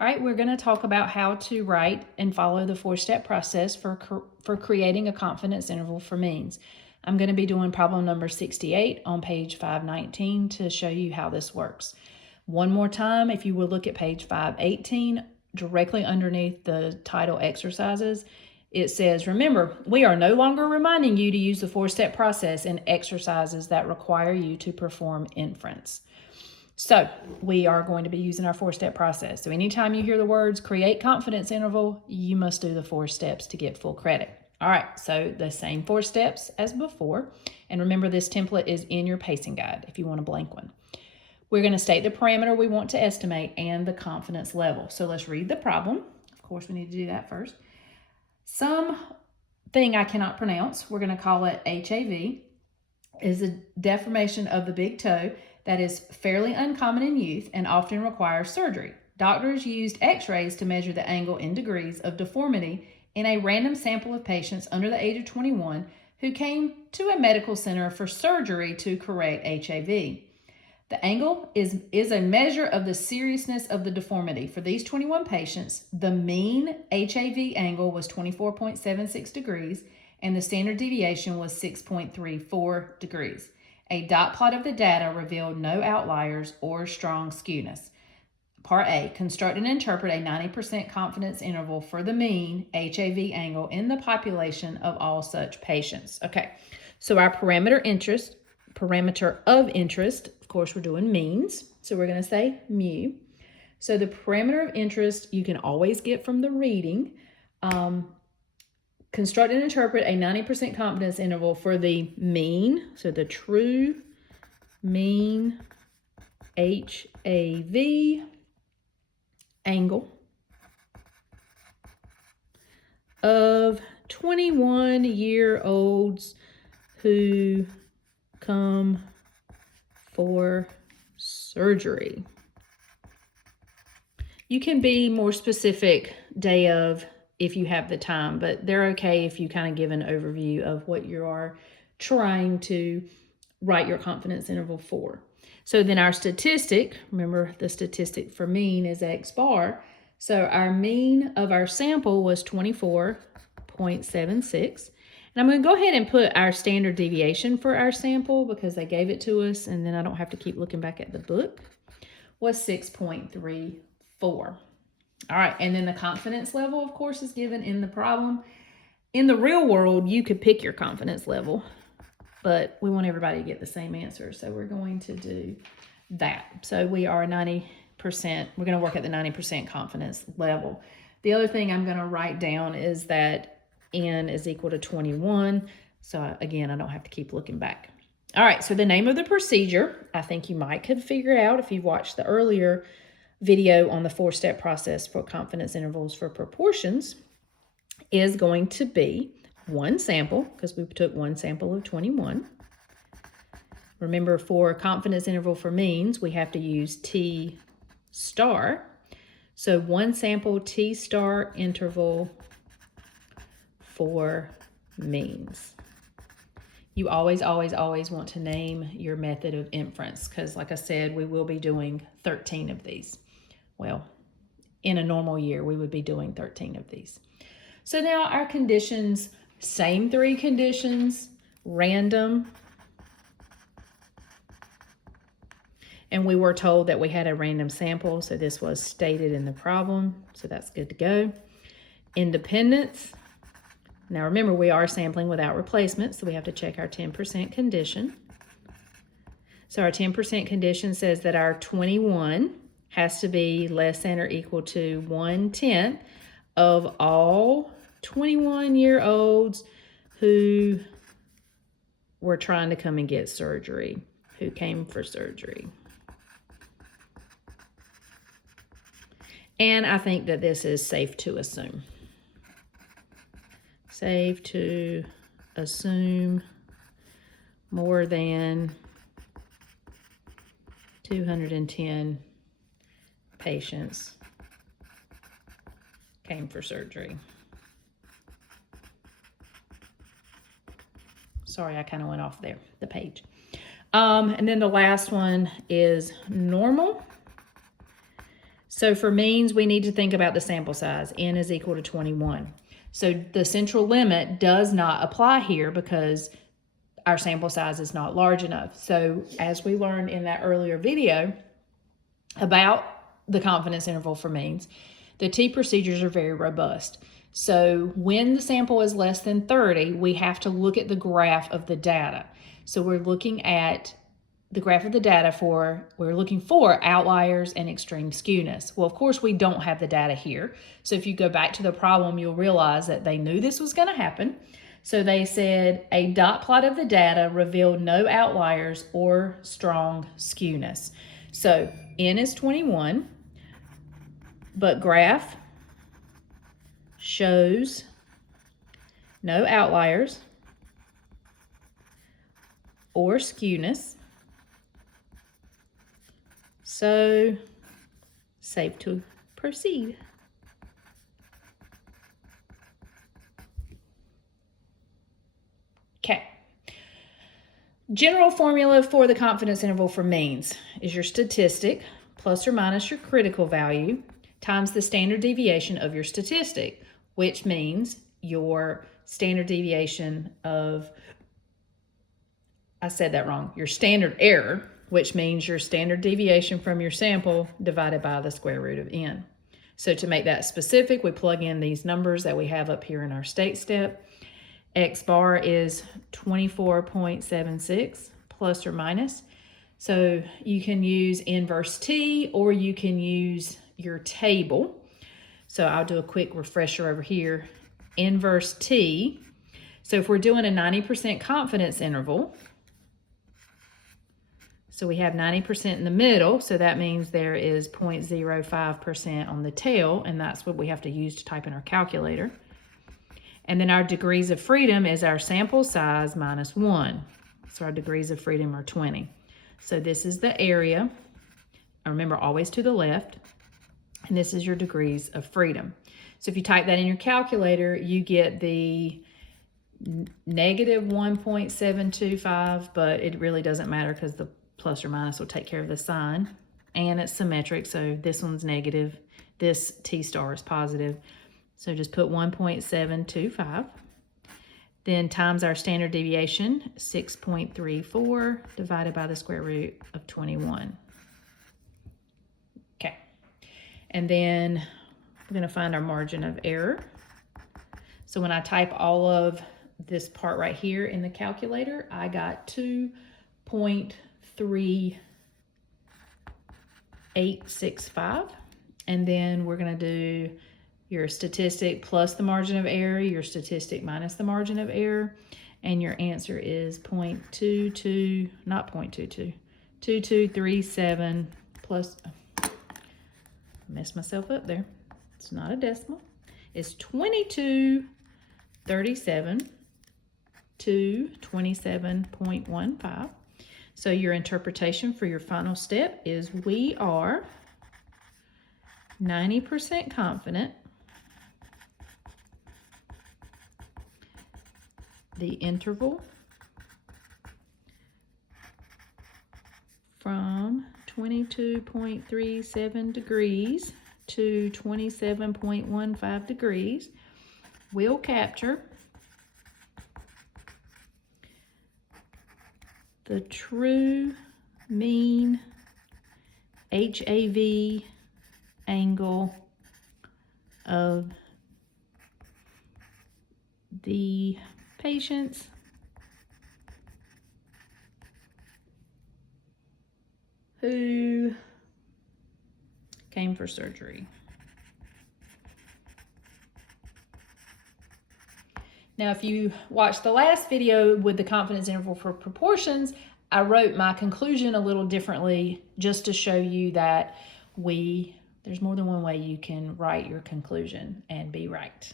All right, we're going to talk about how to write and follow the four-step process for creating a confidence interval for means. I'm going to be doing problem number 68 on page 519 to show you how this works. One more time, if you will look at page 518, directly underneath the title exercises, it says, remember, we are no longer reminding you to use the four-step process in exercises that require you to perform inference. So we are going to be using our four-step process. So anytime you hear the words create confidence interval, you must do the 4 steps to get full credit. All right, so the same 4 steps as before. And remember, this template is in your pacing guide if you want a blank one. We're going to state the parameter we want to estimate and the confidence level. So let's read the problem. Of course, we need to do that first. Something I cannot pronounce, we're going to call it HAV, is a deformation of the big toe that is fairly uncommon in youth and often requires surgery. Doctors used x-rays to measure the angle in degrees of deformity in a random sample of patients under the age of 21 who came to a medical center for surgery to correct HAV. The angle is a measure of the seriousness of the deformity. For these 21 patients, the mean HAV angle was 24.76 degrees and the standard deviation was 6.34 degrees. A dot plot of the data revealed no outliers or strong skewness. Part A, construct and interpret a 90% confidence interval for the mean HAV angle in the population of all such patients. Okay, so our parameter of interest, of course, we're doing means. So we're going to say mu. So the parameter of interest you can always get from the reading. Construct and interpret a 90% confidence interval for the mean, so the true mean HAV angle of 21-year-olds who come for surgery. You can be more specific day of if you have the time, but they're okay if you kind of give an overview of what you are trying to write your confidence interval for. So then our statistic, remember the statistic for mean is X bar. So our mean of our sample was 24.76. And I'm going to go ahead and put our standard deviation for our sample because they gave it to us and then I don't have to keep looking back at the book, was 6.34. All right, and then the confidence level, of course, is given in the problem. In the real world, you could pick your confidence level, but we want everybody to get the same answer, so we're going to do that. So we are 90%, we're going to work at the 90% confidence level. The other thing I'm going to write down is that N is equal to 21, so again, I don't have to keep looking back. All right, so the name of the procedure, I think you might could figure out if you've watched the earlier video on the 4-step process for confidence intervals for proportions, is going to be one sample, because we took one sample of 21. Remember, for confidence interval for means, we have to use T star. So one sample T star interval for means. You always, always, always want to name your method of inference because, like I said, we will be doing 13 of these. Well, in a normal year, we would be doing 13 of these. So now our conditions, same 3 conditions, random. And we were told that we had a random sample, so this was stated in the problem, so that's good to go. Independence. Now remember, we are sampling without replacement, so we have to check our 10% condition. So our 10% condition says that our 21 has to be less than or equal to 1/10 of all 21-year-olds who were trying to come and get surgery, who came for surgery. And I think that this is safe to assume. Safe to assume more than 210 patients came for surgery. Sorry, I kind of went off there, the page. And then the last one is normal. So for means, we need to think about the sample size. N is equal to 21. So the central limit does not apply here because our sample size is not large enough. So as we learned in that earlier video about the confidence interval for means, the T procedures are very robust. So when the sample is less than 30, we have to look at the graph of the data. So we're looking at the graph of the data we're looking for outliers and extreme skewness. Well, of course, we don't have the data here. So if you go back to the problem, you'll realize that they knew this was going to happen. So they said a dot plot of the data revealed no outliers or strong skewness. So N is 21, but graph shows no outliers or skewness. So safe to proceed. Okay. General formula for the confidence interval for means is your statistic plus or minus your critical value times the standard deviation of your statistic, which means your standard deviation of, I said that wrong, your standard error, which means your standard deviation from your sample divided by the square root of n. So to make that specific, we plug in these numbers that we have up here in our state step. X bar is 24.76 plus or minus. So you can use inverse T or you can use your table. So I'll do a quick refresher over here. Inverse T. So if we're doing a 90% confidence interval, so we have 90% in the middle, so that means there is 0.05% on the tail, and that's what we have to use to type in our calculator. And then our degrees of freedom is our sample size minus 1. So our degrees of freedom are 20. So this is the area. Remember, always to the left. And this is your degrees of freedom. So if you type that in your calculator, you get the negative 1.725, but it really doesn't matter because the plus or minus will take care of the sign. And it's symmetric, so this one's negative. This T star is positive. So just put 1.725. Then times our standard deviation, 6.34 divided by the square root of 21. Okay. And then we're going to find our margin of error. So when I type all of this part right here in the calculator, I got 2.3865. And then we're going to do your statistic plus the margin of error, your statistic minus the margin of error, and your answer is 0.22, not 0.22, 2237 plus, I messed myself up there. It's not a decimal. It's 2237 to 27.15. So your interpretation for your final step is we are 90% confident the interval from 22.37 degrees to 27.15 degrees will capture the true mean HAV angle of the patients who came for surgery. Now, if you watched the last video with the confidence interval for proportions, I wrote my conclusion a little differently just to show you that there's more than one way you can write your conclusion and be right.